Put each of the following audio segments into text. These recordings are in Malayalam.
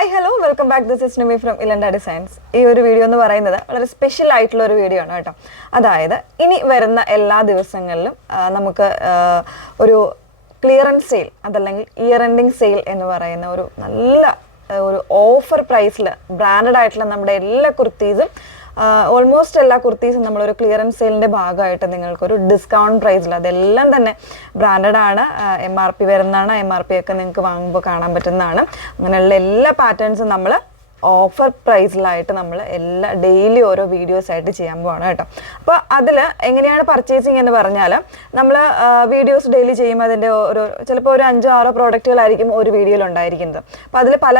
Hi hello welcome back. This is Nimi from ഇലണ്ട ഡിസൈൻസ്. ഈ ഒരു വീഡിയോ എന്ന് പറയുന്നത് വളരെ സ്പെഷ്യൽ ആയിട്ടുള്ള ഒരു വീഡിയോ ആണ് കേട്ടോ. അതായത് ഇനി വരുന്ന എല്ലാ ദിവസങ്ങളിലും നമുക്ക് ഒരു ക്ലിയറൻസ് സെയിൽ അതല്ലെങ്കിൽ ഇയർ എൻഡിങ് സെയിൽ എന്ന് പറയുന്ന ഒരു നല്ല ഒരു ഓഫർ പ്രൈസിൽ ബ്രാൻഡഡ് ആയിട്ടുള്ള നമ്മുടെ എല്ലാ കുർത്തീസും ഓൾമോസ്റ്റ് എല്ലാ കുർത്തീസും നമ്മളൊരു ക്ലിയറൻസ് സെയിലിൻ്റെ ഭാഗമായിട്ട് നിങ്ങൾക്കൊരു ഡിസ്കൗണ്ട് പ്രൈസിൽ അതെല്ലാം തന്നെ ബ്രാൻഡഡ് ആണ്, MRP വരുന്നതാണ്. MRP ഒക്കെ നിങ്ങൾക്ക് വാങ്ങുമ്പോൾ കാണാൻ പറ്റുന്നതാണ്. അങ്ങനെയുള്ള എല്ലാ പാറ്റേൺസും നമ്മൾ ഓഫർ പ്രൈസിലായിട്ട് നമ്മൾ എല്ലാ ഡെയിലി ഓരോ വീഡിയോസ് ആയിട്ട് ചെയ്യാൻ പോവാണ് കേട്ടോ. അപ്പോൾ അതിൽ എങ്ങനെയാണ് പർച്ചേസിങ് എന്ന് പറഞ്ഞാൽ നമ്മൾ വീഡിയോസ് ഡെയിലി ചെയ്യുമ്പോൾ അതിൻ്റെ ചിലപ്പോൾ ഒരു 5-6 പ്രോഡക്റ്റുകളായിരിക്കും ഒരു വീഡിയോയിൽ ഉണ്ടായിരിക്കുന്നത്. അപ്പോൾ അതിൽ പല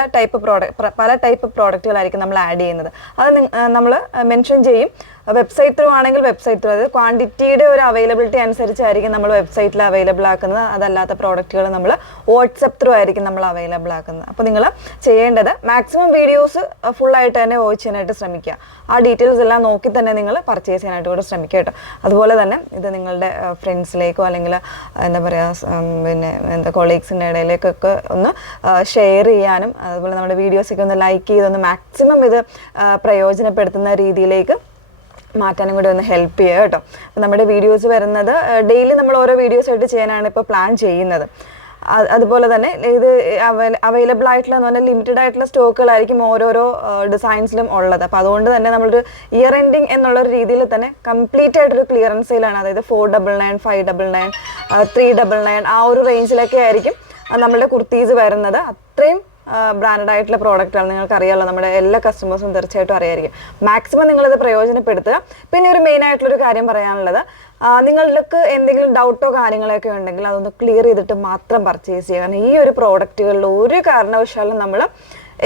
ടൈപ്പ് പ്രോഡക്റ്റുകളായിരിക്കും നമ്മൾ ആഡ് ചെയ്യുന്നത്. അത് നമ്മൾ മെൻഷൻ ചെയ്യും. വെബ്സൈറ്റ് ത്രൂ ആണെങ്കിൽ വെബ്സൈറ്റ് ത്രൂ, അതായത് ക്വാണ്ടിറ്റിയുടെ ഒരു അവൈലബിലിറ്റി അനുസരിച്ചായിരിക്കും നമ്മൾ വെബ്സൈറ്റിൽ അവൈലബിൾ ആക്കുന്നത്. അതല്ലാത്ത പ്രോഡക്റ്റുകൾ നമ്മൾ വാട്സപ്പ് ത്രൂ ആയിരിക്കും നമ്മൾ അവൈലബിൾ ആക്കുന്നത്. അപ്പോൾ നിങ്ങൾ ചെയ്യേണ്ടത് മാക്സിമം വീഡിയോസ് ഫുള്ളായിട്ട് തന്നെ വാച്ച് ചെയ്യാനായിട്ട് ശ്രമിക്കുക. ആ ഡീറ്റെയിൽസ് എല്ലാം നോക്കി തന്നെ നിങ്ങൾ പർച്ചേസ് ചെയ്യാനായിട്ട് കൂടെ ശ്രമിക്കുക കേട്ടോ. അതുപോലെ തന്നെ ഇത് നിങ്ങളുടെ ഫ്രണ്ട്സിലേക്കോ അല്ലെങ്കിൽ എന്താ പറയുക കൊളീഗ്സിൻ്റെ ഇടയിലേക്കൊക്കെ ഒന്ന് ഷെയർ ചെയ്യാനും അതുപോലെ നമ്മുടെ വീഡിയോസൊക്കെ ഒന്ന് ലൈക്ക് ചെയ്തൊന്ന് മാക്സിമം ഇത് പ്രയോജനപ്പെടുത്തുന്ന രീതിയിലേക്ക് മാറ്റാനും കൂടി ഒന്ന് ഹെൽപ്പ് ചെയ്യുക കേട്ടോ. അപ്പോൾ നമ്മുടെ വീഡിയോസ് വരുന്നത് ഡെയിലി നമ്മൾ ഓരോ വീഡിയോസ് ആയിട്ട് ചെയ്യാനാണ് ഇപ്പോൾ പ്ലാൻ ചെയ്യുന്നത്. അതുപോലെ തന്നെ ഇത് അവൈലബിൾ ആയിട്ടുള്ള എന്ന് പറഞ്ഞാൽ ലിമിറ്റഡ് ആയിട്ടുള്ള സ്റ്റോക്കുകളായിരിക്കും ഓരോരോ ഡിസൈൻസിലും ഉള്ളത്. അപ്പോൾ അതുകൊണ്ട് തന്നെ നമ്മളൊരു ഇയർ എൻഡിങ് എന്നുള്ളൊരു രീതിയിൽ തന്നെ കംപ്ലീറ്റ് ആയിട്ടൊരു ക്ലിയറൻസ് സെയിലാണ്. അതായത് 499, 599, 399 ആ ഒരു റേഞ്ചിലൊക്കെ ആയിരിക്കും നമ്മളുടെ കുർത്തീസ് വരുന്നത്. അത്രയും ബ്രാൻഡഡ് ആയിട്ടുള്ള പ്രോഡക്റ്റാണ്. നിങ്ങൾക്ക് അറിയാമല്ലോ, നമ്മുടെ എല്ലാ കസ്റ്റമേഴ്സും തീർച്ചയായിട്ടും അറിയായിരിക്കും. മാക്സിമം നിങ്ങളിത് പ്രയോജനപ്പെടുത്തുക. പിന്നെ ഒരു മെയിൻ ആയിട്ടുള്ളൊരു കാര്യം പറയാനുള്ളത്, നിങ്ങൾക്ക് എന്തെങ്കിലും ഡൗട്ടോ കാര്യങ്ങളൊക്കെ ഉണ്ടെങ്കിൽ അതൊന്ന് ക്ലിയർ ചെയ്തിട്ട് മാത്രം പർച്ചേസ് ചെയ്യുക. കാരണം ഈ ഒരു പ്രോഡക്റ്റുകളിൽ ഒരു കാരണവശാലും നമ്മൾ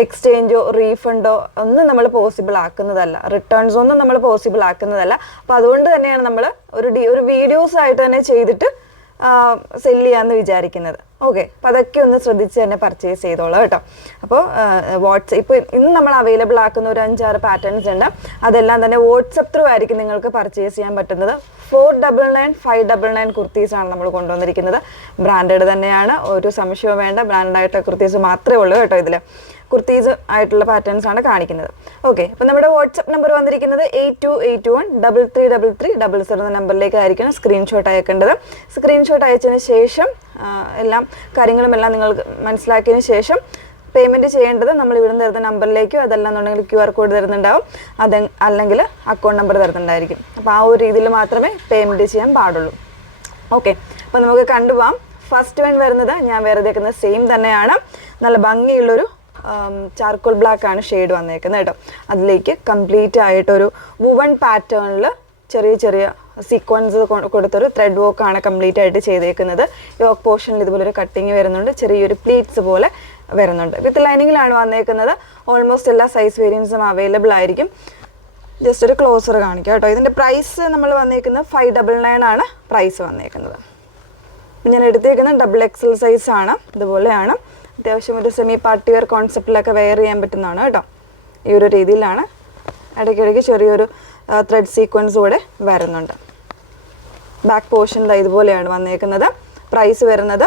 എക്സ്ചേഞ്ചോ റീഫണ്ടോ ഒന്നും നമ്മൾ പോസിബിൾ ആക്കുന്നതല്ല, റിട്ടേൺസ് ഒന്നും നമ്മൾ പോസിബിൾ ആക്കുന്നതല്ല. അപ്പോൾ അതുകൊണ്ട് തന്നെയാണ് നമ്മൾ ഒരു വീഡിയോസ് ആയിട്ട് തന്നെ ചെയ്തിട്ട് സെല്ല് ചെയ്യാമെന്ന് വിചാരിക്കുന്നത്. ഓക്കെ, അപ്പോൾ അതൊക്കെ ഒന്ന് ശ്രദ്ധിച്ച് തന്നെ പർച്ചേസ് ചെയ്തോളാം കേട്ടോ. അപ്പോൾ ഇപ്പോൾ ഇന്ന് നമ്മൾ അവൈലബിൾ ആക്കുന്ന ഒരു 5-6 പാറ്റേൺസ് ഉണ്ട്. അതെല്ലാം തന്നെ വാട്സപ്പ് ത്രൂ ആയിരിക്കും നിങ്ങൾക്ക് പർച്ചേസ് ചെയ്യാൻ പറ്റുന്നത്. 499, 599 കുർത്തീസാണ് നമ്മൾ കൊണ്ടുവന്നിരിക്കുന്നത്. ബ്രാൻഡഡ് തന്നെയാണ്, ഒരു സംശയവും വേണ്ട. ബ്രാൻഡഡ് ആയിട്ടുള്ള കുർത്തീസ് മാത്രമേ ഉള്ളൂ കേട്ടോ. ഇതിൽ കുർത്തീസ് ആയിട്ടുള്ള പാറ്റേൺസ് ആണ് കാണിക്കുന്നത്. ഓക്കെ, അപ്പോൾ നമ്മുടെ വാട്സപ്പ് നമ്പർ വന്നിരിക്കുന്നത് 8281333300 എന്ന നമ്പറിലേക്കായിരിക്കണം സ്ക്രീൻഷോട്ട് അയക്കേണ്ടത്. സ്ക്രീൻഷോട്ട് അയച്ചതിന് ശേഷം കാര്യങ്ങളും നിങ്ങൾക്ക് മനസ്സിലാക്കിയതിന് ശേഷം പേയ്മെൻറ്റ് ചെയ്യേണ്ടത് നമ്മൾ ഇവിടെ തരുന്ന നമ്പറിലേക്കോ അതല്ലാന്നുണ്ടെങ്കിൽ QR കോഡ് തരുന്നുണ്ടാവും, അല്ലെങ്കിൽ അക്കൗണ്ട് നമ്പർ തരുന്നുണ്ടായിരിക്കും. അപ്പോൾ ആ ഒരു രീതിയിൽ മാത്രമേ പേയ്മെൻറ്റ് ചെയ്യാൻ പാടുള്ളൂ. ഓക്കെ, അപ്പോൾ നമുക്ക് കണ്ടുപോകാം. ഫസ്റ്റ് വൺ വരുന്നത് ഞാൻ വേറെ വെക്കുന്നത് സെയിം തന്നെയാണ്. നല്ല ഭംഗിയുള്ളൊരു ചാർക്കോൾ ബ്ലാക്ക് ആണ് ഷെയ്ഡ് വന്നേക്കുന്നത് കേട്ടോ. അതിലേക്ക് കംപ്ലീറ്റ് ആയിട്ടൊരു വുവൺ പാറ്റേണിൽ ചെറിയ സീക്വൻസ് കൊടുത്തൊരു ത്രെഡ് വർക്കാണ് കംപ്ലീറ്റ് ആയിട്ട് ചെയ്തേക്കുന്നത്. യോക്ക് പോർഷനിൽ ഇതുപോലെ ഒരു കട്ടിങ് വരുന്നുണ്ട്, ചെറിയൊരു പ്ലീറ്റ്സ് പോലെ വരുന്നുണ്ട്. വിത്ത് ലൈനിങ്ങിലാണ് വന്നേക്കുന്നത്. ഓൾമോസ്റ്റ് എല്ലാ സൈസ് വേരിയൻസും അവൈലബിൾ ആയിരിക്കും. ജസ്റ്റ് ഒരു ക്ലോസർ കാണിക്കാം കേട്ടോ. ഇതിൻ്റെ പ്രൈസ് നമ്മൾ വന്നേക്കുന്നത് 599 ആണ് പ്രൈസ് വന്നേക്കുന്നത്. ഞാൻ എടുത്തേക്കുന്നത് XXL സൈസാണ്. ഇതുപോലെയാണ്, അത്യാവശ്യം ഒരു സെമി പാർട്ടി വെയർ കോൺസെപ്റ്റിലൊക്കെ വെയർ ചെയ്യാൻ പറ്റുന്നതാണ് കേട്ടോ. ഈ ഒരു രീതിയിലാണ്. ഇടയ്ക്കിടയ്ക്ക് ചെറിയൊരു ത്രെഡ് സീക്വൻസ് കൂടെ വരുന്നുണ്ട്. ബാക്ക് പോർഷൻ ഇതുപോലെയാണ് വന്നേക്കുന്നത്. പ്രൈസ് വരുന്നത്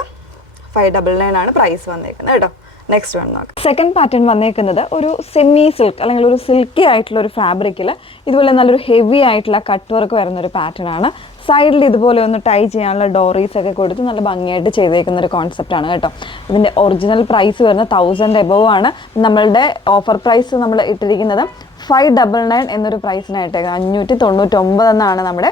599 ആണ് പ്രൈസ് വന്നേക്കുന്നത് കേട്ടോ. നെക്സ്റ്റ് വൺ നോക്കാം. സെക്കൻഡ് പാറ്റേൺ വന്നേക്കുന്നത് ഒരു സെമി സിൽക്ക് അല്ലെങ്കിൽ ഒരു സിൽക്കി ആയിട്ടുള്ള ഒരു ഫാബ്രിക്കിൽ ഇതുപോലെ നല്ലൊരു ഹെവി ആയിട്ടുള്ള കട്ട് വർക്ക് വരുന്നൊരു പാറ്റേൺ ആണ്. സൈഡിൽ ഇതുപോലെ ഒന്ന് ടൈ ചെയ്യാനുള്ള ഡോറീസ് ഒക്കെ കൊടുത്ത് നല്ല ഭംഗിയായിട്ട് ചെയ്തേക്കുന്ന ഒരു കോൺസെപ്റ്റാണ് കേട്ടോ. ഇതിൻ്റെ ഒറിജിനൽ പ്രൈസ് വരുന്നത് 1000 എബവ് ആണ്. നമ്മളുടെ ഓഫർ പ്രൈസ് നമ്മൾ ഇട്ടിരിക്കുന്നത് 599 എന്നൊരു പ്രൈസിനായിട്ട് 599 എന്നാണ് നമ്മുടെ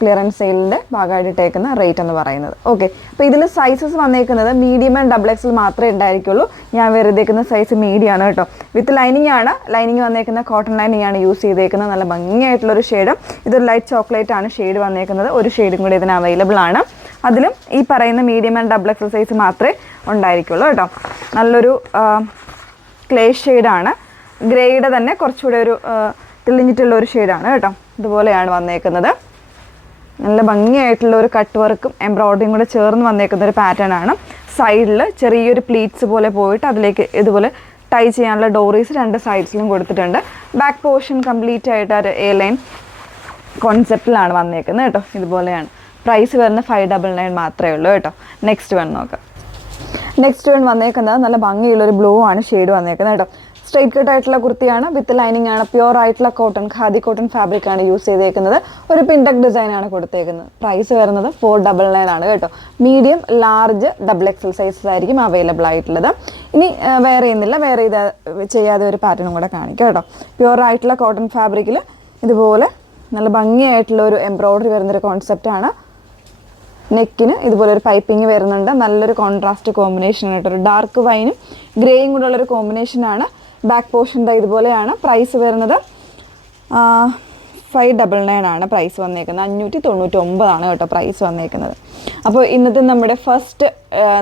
ക്ലിയറൻസ് സെയിലിൻ്റെ ഭാഗമായിട്ട് ഇട്ടേക്കുന്ന റേറ്റ് എന്ന് പറയുന്നത്. ഓക്കെ, അപ്പോൾ ഇതിൽ സൈസസ് വന്നേക്കുന്നത് മീഡിയം ആൻഡ് XXL മാത്രമേ ഉണ്ടായിരിക്കുള്ളൂ. ഞാൻ വെറുതേക്കുന്ന സൈസ് മീഡിയം ആണ് കേട്ടോ. വിത്ത് ലൈനിങ് ആണ്. ലൈനിങ് വന്നേക്കുന്ന കോട്ടൺ ലൈനിങ് ആണ് യൂസ് ചെയ്തേക്കുന്നത്. നല്ല ഭംഗിയായിട്ടുള്ളൊരു ഷെയ്ഡ്. ഇതൊരു ലൈറ്റ് ചോക്ലേറ്റ് ആണ് ഷെയ്ഡ് വന്നേക്കുന്നത്. ഒരു ഷെയ്ഡും കൂടി ഇതിന് അവൈലബിൾ ആണ്. അതിലും ഈ പറയുന്ന മീഡിയം ആൻഡ് XXL സൈസ് മാത്രമേ ഉണ്ടായിരിക്കുള്ളൂ കേട്ടോ. നല്ലൊരു ക്ലേ ഷെയ്ഡാണ്. ഗ്രേയുടെ തന്നെ കുറച്ചുകൂടെ ഒരു തെളിഞ്ഞിട്ടുള്ള ഒരു ഷെയ്ഡാണ് കേട്ടോ. ഇതുപോലെയാണ് വന്നേക്കുന്നത്. നല്ല ഭംഗിയായിട്ടുള്ള ഒരു കട്ട് വർക്കും എംബ്രോയ്ഡറിയും കൂടെ ചേർന്ന് വന്നേക്കുന്ന ഒരു പാറ്റേൺ ആണ്. സൈഡിൽ ചെറിയൊരു പ്ലീറ്റ്സ് പോലെ പോയിട്ട് അതിലേക്ക് ഇതുപോലെ ടൈ ചെയ്യാനുള്ള ഡോറീസ് 2 സൈഡ്സിലും കൊടുത്തിട്ടുണ്ട്. ബാക്ക് പോർഷൻ കംപ്ലീറ്റ് ആയിട്ട് ഒരു A-ലൈൻ കോൺസെപ്റ്റിലാണ് വന്നേക്കുന്നത് കേട്ടോ. ഇതുപോലെയാണ്. പ്രൈസ് വരുന്നത് 599 മാത്രമേ ഉള്ളൂ കേട്ടോ. നെക്സ്റ്റ് വൺ നോക്കാം. നെക്സ്റ്റ് വൺ വന്നേക്കുന്നത് നല്ല ഭംഗിയുള്ളൊരു ബ്ലൂ ആണ് ഷെയ്ഡ് വന്നേക്കുന്നത് കേട്ടോ. സ്ട്രൈറ്റ് കട്ട് ആയിട്ടുള്ള കുർത്തിയാണ്, വിത്ത് ലൈനിങ് ആണ്, പ്യുവർ ആയിട്ടുള്ള കോട്ടൺ, ഖാദി കോട്ടൺ ഫാബ്രിക് ആണ് യൂസ് ചെയ്തേക്കുന്നത്. ഒരു പിൻടക്ക് ഡിസൈൻ ആണ് കൊടുത്തേക്കുന്നത്. പ്രൈസ് വരുന്നത് 499 ആണ് കേട്ടോ. മീഡിയം, ലാർജ്, XXL സൈസിലായിരിക്കും അവൈലബിൾ ആയിട്ടുള്ളത്. ഇനി വേറെ ഒന്നുമില്ല, വേറെ ചെയ്യാതെ ഒരു പാറ്റേണും കൂടെ കാണിക്കാം കേട്ടോ. പ്യുവർ ആയിട്ടുള്ള കോട്ടൺ ഫാബ്രിക്കിൽ ഇതുപോലെ നല്ല ഭംഗിയായിട്ടുള്ള ഒരു എംബ്രോയ്ഡറി വരുന്നൊരു കോൺസെപ്റ്റാണ്. നെക്കിന് ഇതുപോലെ ഒരു പൈപ്പിംഗ് വരുന്നുണ്ട്. നല്ലൊരു കോൺട്രാസ്റ്റ് കോമ്പിനേഷൻ ആയിട്ട് ഒരു ഡാർക്ക് വൈനും ഗ്രേയും കൂടെ ഉള്ളൊരു കോമ്പിനേഷനാണ്. ബാക്ക് പോർഷൻ്റെ ഇതുപോലെയാണ്. പ്രൈസ് വരുന്നത് 599 ആണ് പ്രൈസ് വന്നേക്കുന്നത്. 599 ആണ് കേട്ടോ പ്രൈസ് വന്നേക്കുന്നത്. അപ്പോൾ ഇന്നത്തെ നമ്മുടെ ഫസ്റ്റ്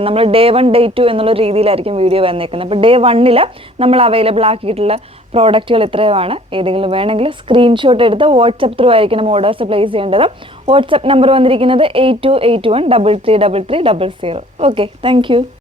നമ്മൾ ഡേ 1 ഡേ 2 എന്നുള്ള രീതിയിലായിരിക്കും വീഡിയോ വന്നേക്കുന്നത്. അപ്പോൾ ഡേ 1 നമ്മൾ അവൈലബിൾ ആക്കിയിട്ടുള്ള പ്രോഡക്റ്റുകൾ ഇത്രയുമാണ്. ഏതെങ്കിലും വേണമെങ്കിൽ സ്ക്രീൻഷോട്ട് എടുത്ത് വാട്സപ്പ് ത്രൂ ആയിരിക്കണം ഓർഡേഴ്സ് പ്ലേസ് ചെയ്യേണ്ടത്. വാട്സപ്പ് നമ്പർ വന്നിരിക്കുന്നത് 8281333300. Okay, thank you.